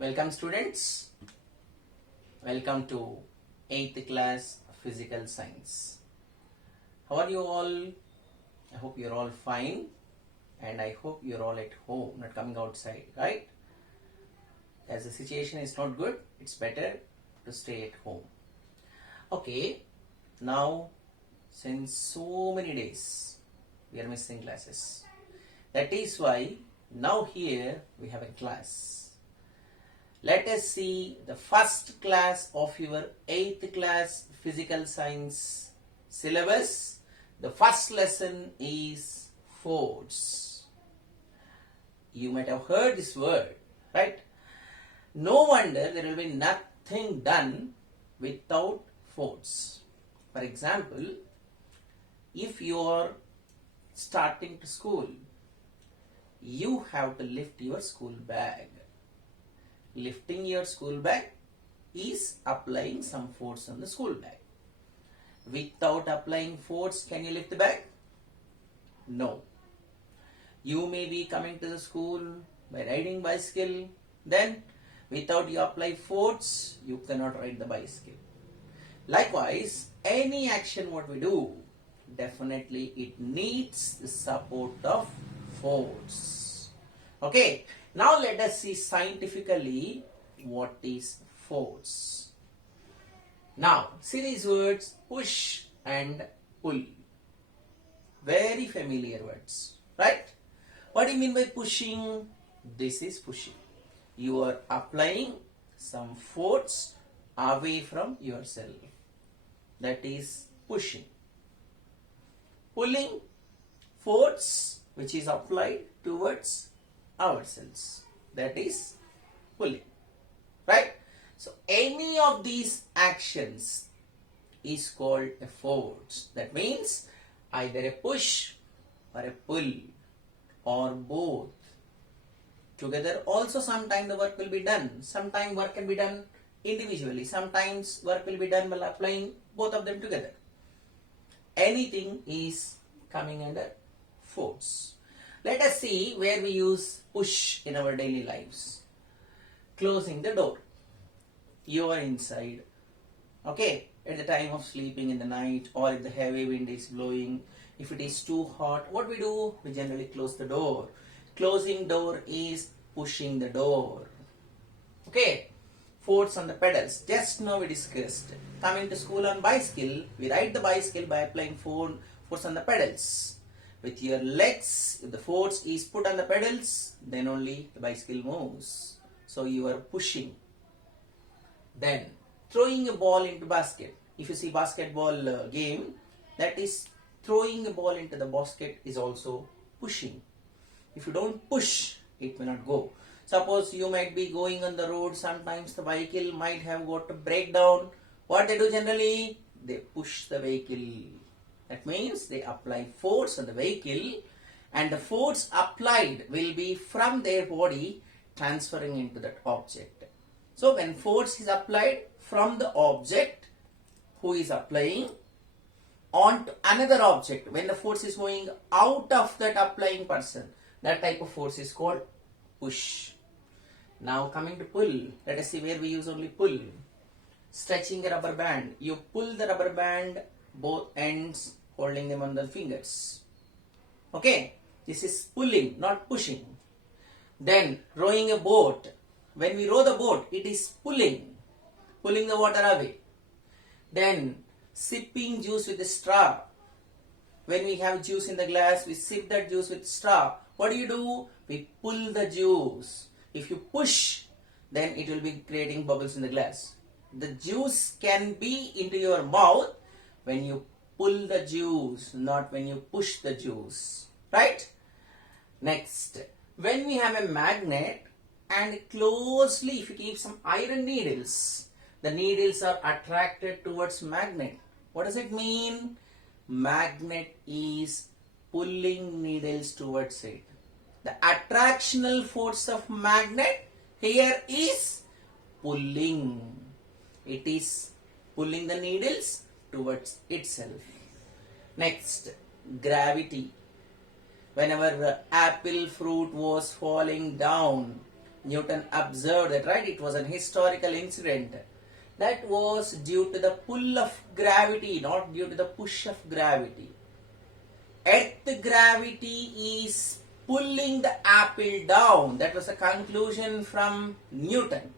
Welcome students, welcome to 8th class Physical Science. How are you all? I hope you're all fine and I hope you're all at home, not coming outside, right? As the situation is not good, it's better to stay at home. Okay, now since so many days we are missing classes. That is why now here we have a class. Let us see the first class of your 8th class Physical Science syllabus. The first lesson is force. You might have heard this word, right? No wonder there will be nothing done without force. For example, if you are starting to school, you have to lift your school bag. Lifting your school bag is applying some force on the school bag. Without applying force, can you lift the bag? No. You may be coming to the school by riding bicycle. Then, without you apply force, you cannot ride the bicycle. Likewise, any action what we do, definitely it needs the support of force. Okay. Now let us see scientifically what is force. Now see these words push and pull. Very familiar words, right? What do you mean by pushing? This is pushing. You are applying some force away from yourself. That is pushing. Pulling, force which is applied towards ourselves, that is pulling, right? So any of these actions is called a force. That means either a push or a pull or both together. Also sometimes the work will be done, sometimes work can be done individually, sometimes work will be done by applying both of them together. Anything is coming under force. Let us see where we use push in our daily lives. Closing the door. You are inside. Okay, at the time of sleeping in the night or if the heavy wind is blowing, if it is too hot, what we do? We generally close the door. Closing door is pushing the door. Okay, force on the pedals. Just now we discussed. Coming to school on bicycle, we ride the bicycle by applying force on the pedals. With your legs, if the force is put on the pedals, then only the bicycle moves. So you are pushing. Then throwing a ball into basket. If you see basketball game, that is throwing a ball into the basket is also pushing. If you don't push, it may not go. Suppose you might be going on the road, sometimes the vehicle might have got a breakdown. What they do generally? They push the vehicle. That means they apply force on the vehicle and the force applied will be from their body transferring into that object. So when force is applied from the object who is applying onto another object, when the force is going out of that applying person, that type of force is called push. Now coming to pull, let us see where we use only pull. Stretching a rubber band. You pull the rubber band, both ends, holding them on the fingers. Okay, this is pulling, not pushing. Then rowing a boat. When we row the boat, it is pulling the water away. Then sipping juice with a straw. When we have juice in the glass, we sip that juice with straw. What do? We pull the juice. If you push, then it will be creating bubbles in the glass. The juice can be into your mouth when you pull the juice, not when you push the juice, right? Next, when we have a magnet and closely if you keep some iron needles, the needles are attracted towards magnet. What does it mean? Magnet is pulling needles towards it. The attractional force of magnet here is pulling. It is pulling the needles towards itself. Next, gravity. Whenever the apple fruit was falling down, Newton observed that, right? It was an historical incident. That was due to the pull of gravity, not due to the push of gravity. Earth gravity is pulling the apple down. That was a conclusion from Newton.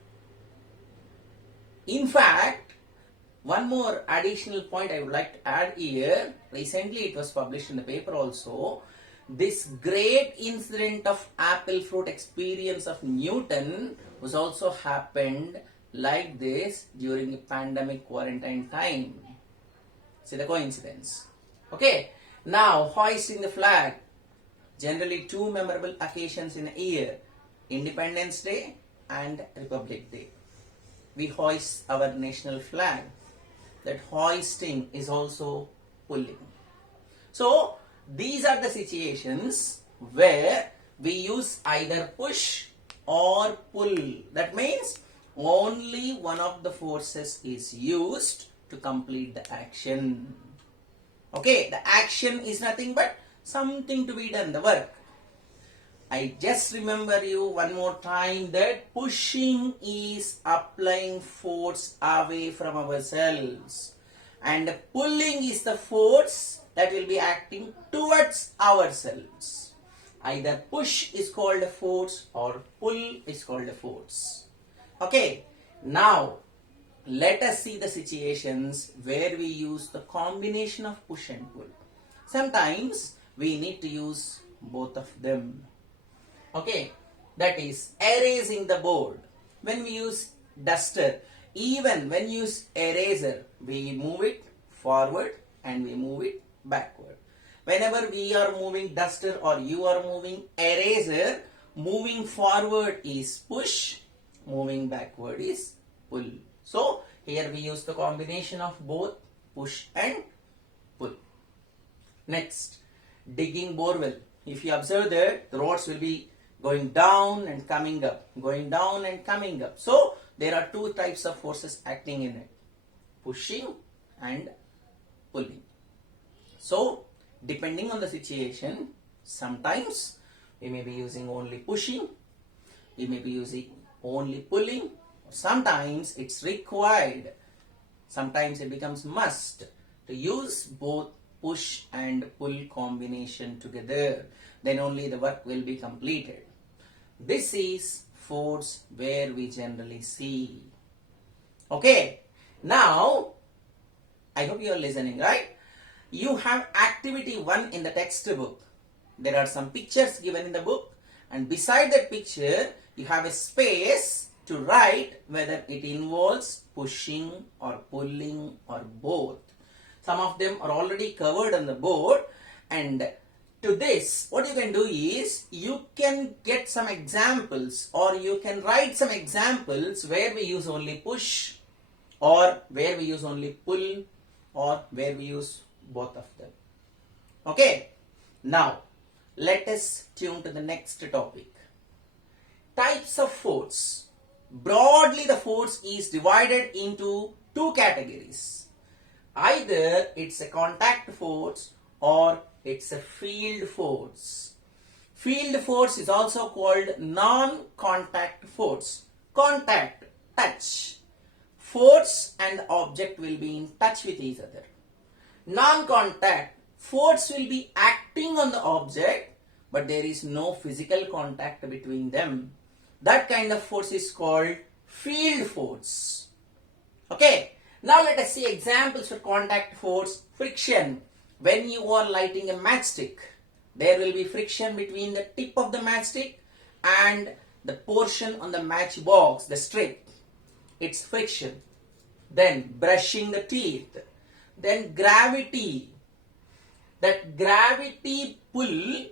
In fact, one more additional point I would like to add here. Recently it was published in the paper also. This great incident of apple fruit experience of Newton was also happened like this during a pandemic quarantine time. See the coincidence. Okay. Now, hoisting the flag. Generally two memorable occasions in a year. Independence Day and Republic Day. We hoist our national flag. That hoisting is also pulling. So, these are the situations where we use either push or pull. That means only one of the forces is used to complete the action. Okay, the action is nothing but something to be done, the work. I just remember you one more time that pushing is applying force away from ourselves, and pulling is the force that will be acting towards ourselves. Either push is called a force or pull is called a force. Okay, now let us see the situations where we use the combination of push and pull. Sometimes we need to use both of them. Okay, that is erasing the board. When we use duster, even when we use eraser, we move it forward and we move it backward. Whenever we are moving duster or you are moving eraser, moving forward is push, moving backward is pull. So, here we use the combination of both push and pull. Next, digging borewell. If you observe that, the rods will be going down and coming up, going down and coming up. So, there are two types of forces acting in it, pushing and pulling. So, depending on the situation, sometimes we may be using only pushing, we may be using only pulling. Sometimes it's required, sometimes it becomes must to use both push and pull combination together. Then only the work will be completed. This is force where we generally see. Okay, now I hope you are listening, right? You have activity 1 in the textbook. There are some pictures given in the book, and beside that picture you have a space to write whether it involves pushing or pulling or both. Some of them are already covered on the board, and to this, what you can do is, you can get some examples or you can write some examples where we use only push or where we use only pull or where we use both of them. Okay, now let us tune to the next topic. Types of force. Broadly, the force is divided into two categories. Either it's a contact force or it's a field force. Field force is also called non-contact force. Contact, touch. Force and object will be in touch with each other. Non-contact, force will be acting on the object, but there is no physical contact between them. That kind of force is called field force. Okay, now let us see examples for contact force. Friction. When you are lighting a matchstick, there will be friction between the tip of the matchstick and the portion on the matchbox, the strip. It's friction. Then brushing the teeth. Then gravity. That gravity pull,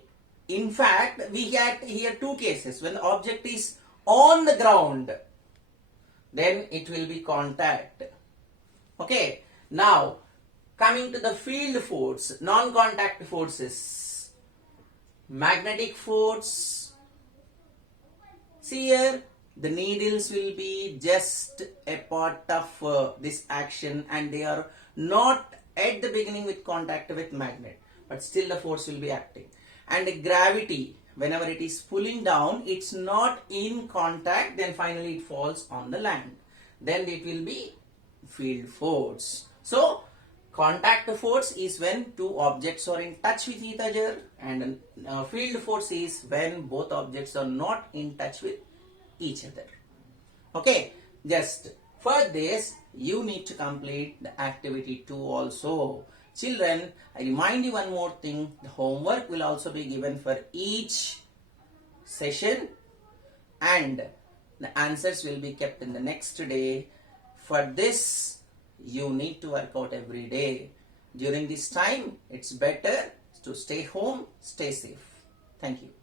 in fact, we had here two cases. When the object is on the ground, then it will be contact. Okay, now coming to the field force, non-contact forces. Magnetic force. See here, the needles will be just a part of this action, and they are not at the beginning with contact with magnet, but still the force will be acting. And gravity, whenever it is pulling down, it's not in contact, then finally it falls on the land. Then it will be field force. So contact force is when two objects are in touch with each other, and field force is when both objects are not in touch with each other. Okay, just for this you need to complete the activity 2 also. Children, I remind you one more thing, the homework will also be given for each session and the answers will be kept in the next day. For this you need to work out every day. During this time it's better to stay home, stay safe. Thank you.